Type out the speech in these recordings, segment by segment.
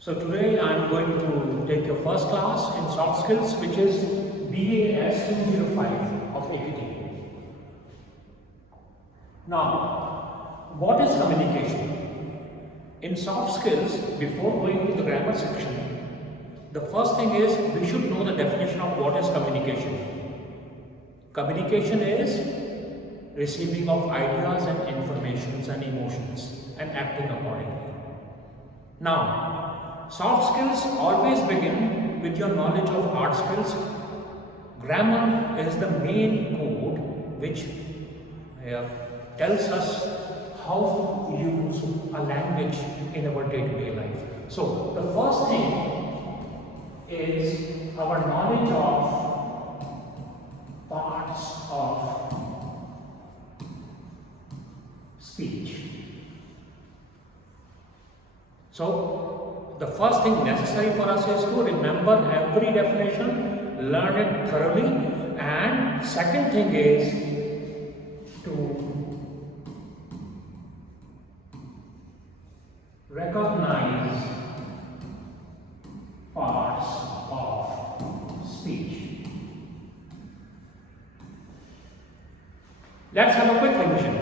So today I am going to take your first class in soft skills, which is BAS 205 of APT. Now, what is communication? In soft skills, before going to the grammar section, the first thing is we should know the definition of what is communication. Communication is receiving of ideas and informations and emotions and acting accordingly. Now, soft skills always begin with your knowledge of hard skills. Grammar is the main code which tells us how to use a language in our day-to-day life. So, the first thing is our knowledge of parts of speech. So, the first thing necessary for us is to remember every definition, learn it thoroughly, and second thing is to recognize parts of speech. Let's have a quick revision.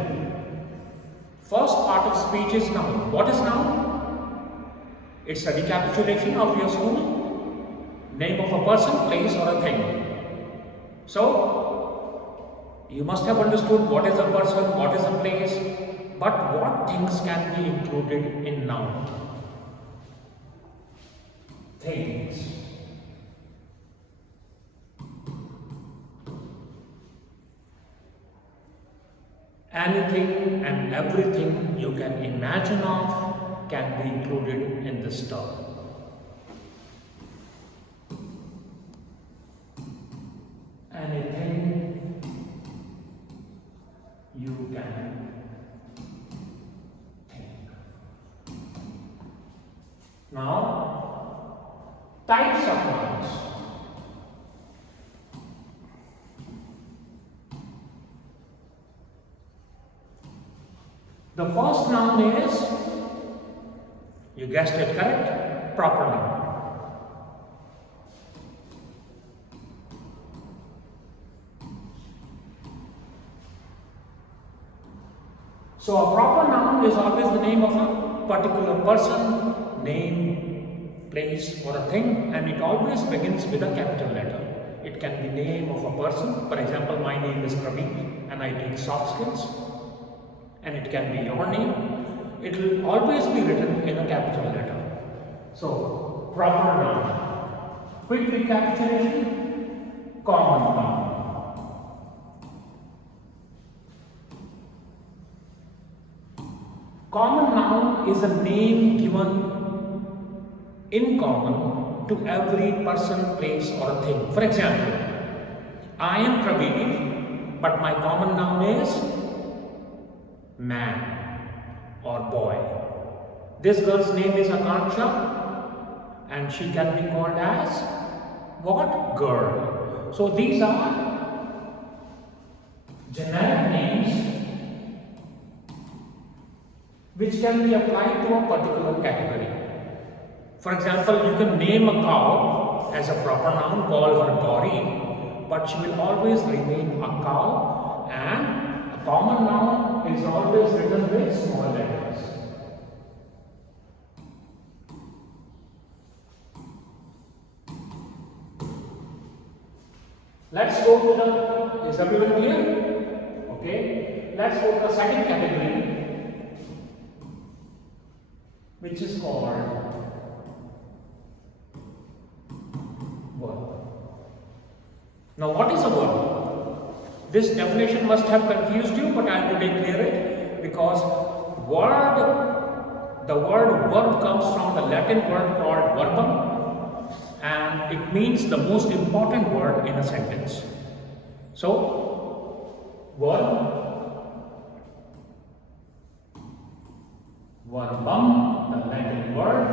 First part of speech is noun. What is noun? It's a recapitulation of your school, name of a person, place or a thing. So, you must have understood what is a person, what is a place, but what things can be included in noun? Things. Anything and everything you can imagine of can be included in this term. Anything you can think. Now, types of nouns. The first noun is, you guessed it correct, proper noun. So a proper noun is always the name of a particular person, name, place or a thing, and it always begins with a capital letter. It can be name of a person. For example, my name is Praveen and I take soft skills, and it can be your name. It will always be written in a capital letter. So, proper noun. Quick recapitulation, common noun. Common noun is a name given in common to every person, place or a thing. For example, I am Praveen, but my common noun is man or boy. This girl's name is Akanksha and she can be called as what? Girl. So these are generic names which can be applied to a particular category. For example, you can name a cow as a proper noun, call her Gauri, but she will always remain a cow, and a common noun is always written with small letters. Let's go to the, is everyone clear? Okay, let's go to the second category, which is called verb. Now what is a verb? This definition must have confused you, but I am today clear it, because the word verb comes from the Latin word called verbum, and it means the most important word in a sentence. So, verbum, the Latin word,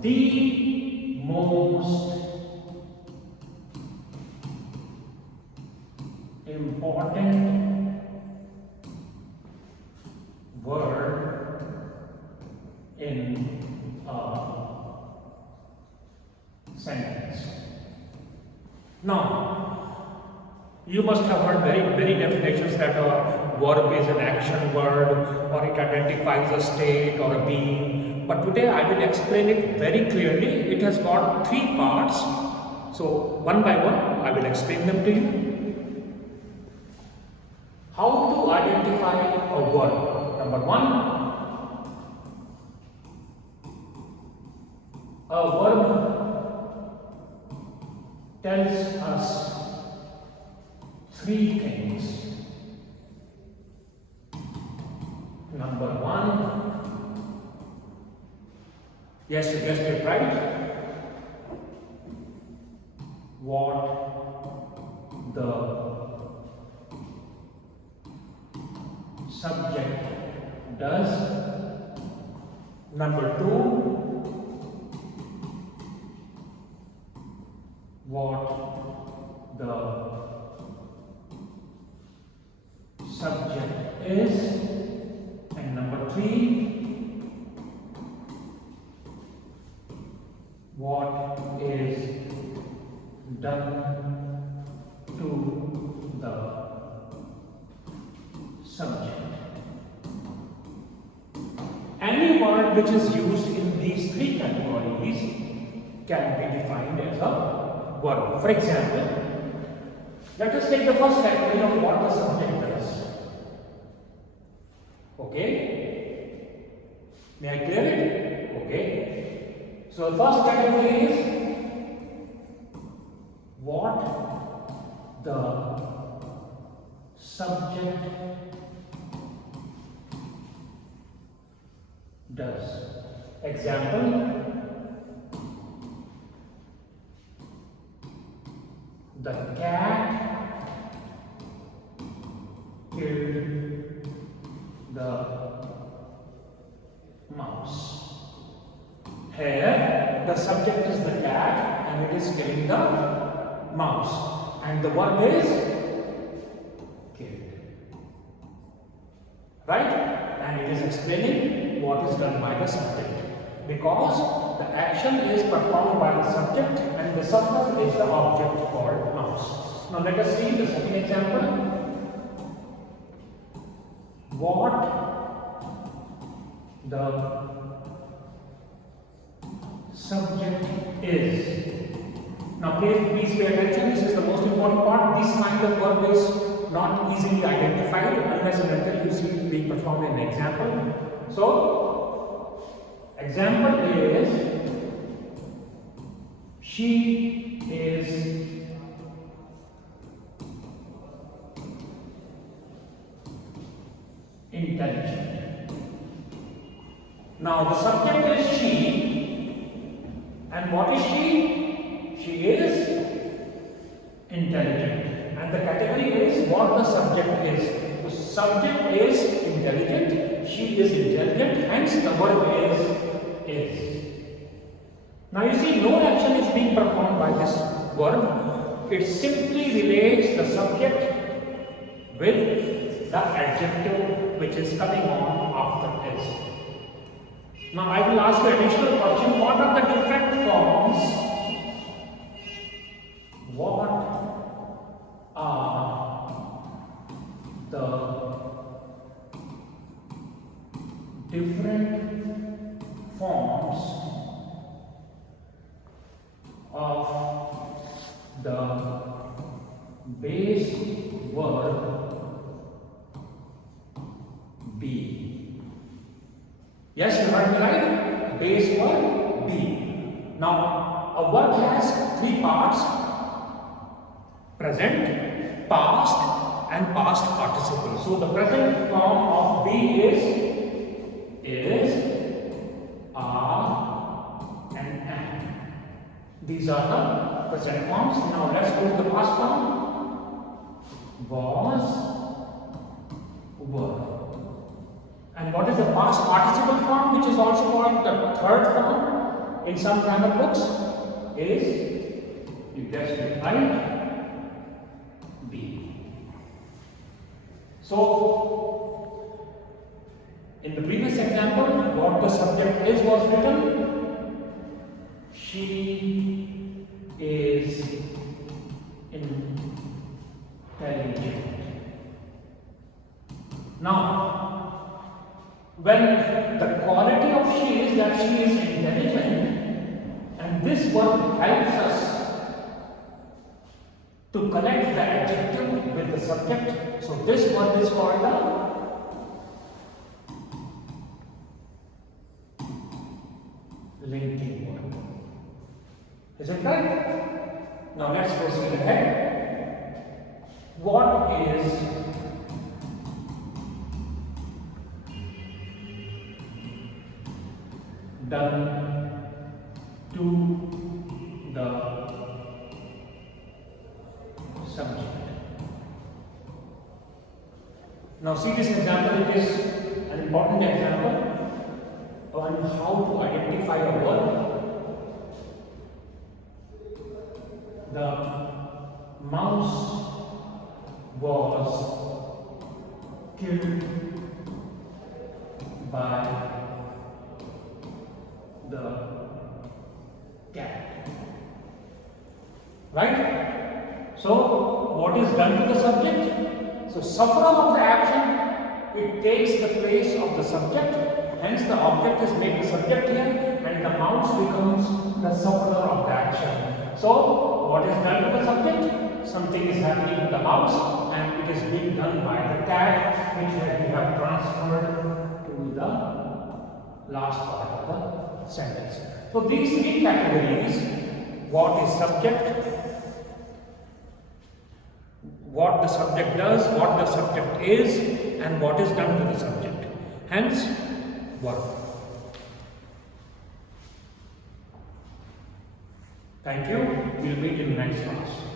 the most important word in a sentence. Now, you must have heard many definitions that a verb is an action word or it identifies a state or a being. But today I will explain it very clearly. It has got three parts. So one by one I will explain them to you. How to identify a verb? Number one, a verb tells us three things. Number one, yes, you guessed it right. What the subject does. Number two, what the subject is. And number three, what is done to the subject. Any word which is used in these three categories can be defined as a verb. For example, let us take the first category of what the subject does. Okay? May I clear it? Okay. So the first category is what the subject does. Example, the cat killed the mouse. Here, the subject is the cat and it is killing the mouse. And the verb is killed. Right? And it is explaining what is done by the subject. Because the action is performed by the subject and the sufferer is the object called mouse. Now let us see the second example. What the subject is. Now please pay attention, this is the most important part. This kind of verb is not easily identified unless and until you see it being performed in an example. So, example is, she is intelligent. Now the subject is she, and what is she? She is intelligent. And the category is what the subject is. The subject is intelligent, she is intelligent, hence the verb is. Now you see, no action is being performed by this verb. It simply relates the subject with the adjective which is coming on after is. Now I will ask you an additional question. What are the different forms? What are the different forms of the base verb be? Yes, you heard me right? Base verb be. Now, a verb has three parts: present, past, and past participle. So the present form of be is, are, and am. These are the present forms. Now let's go to the past form. Was, were. And what is the past participle form, which is also called the third form in some grammar books? Is, you guessed it right, be. So, in the previous example, what the subject is was written. She when the quality of she is that she is intelligent, and this verb helps us to connect the adjective with the subject. So this verb is called a linking verb. Is it right? Now let's proceed ahead. What is done to the subject? Now see this example, it is an important example on how to identify a verb. The mouse was killed by the cat. Right? So, what is done to the subject? So, sufferer of the action, it takes the place of the subject, hence the object is made the subject here, and the mouse becomes the sufferer of the action. So, what is done to the subject? Something is happening to the mouse, and it is being done by the cat, which we have transferred to the last part of the sentence. So these three categories, what is subject, what the subject does, what the subject is, and what is done to the subject. Hence, verb. Thank you. We'll meet in the next class.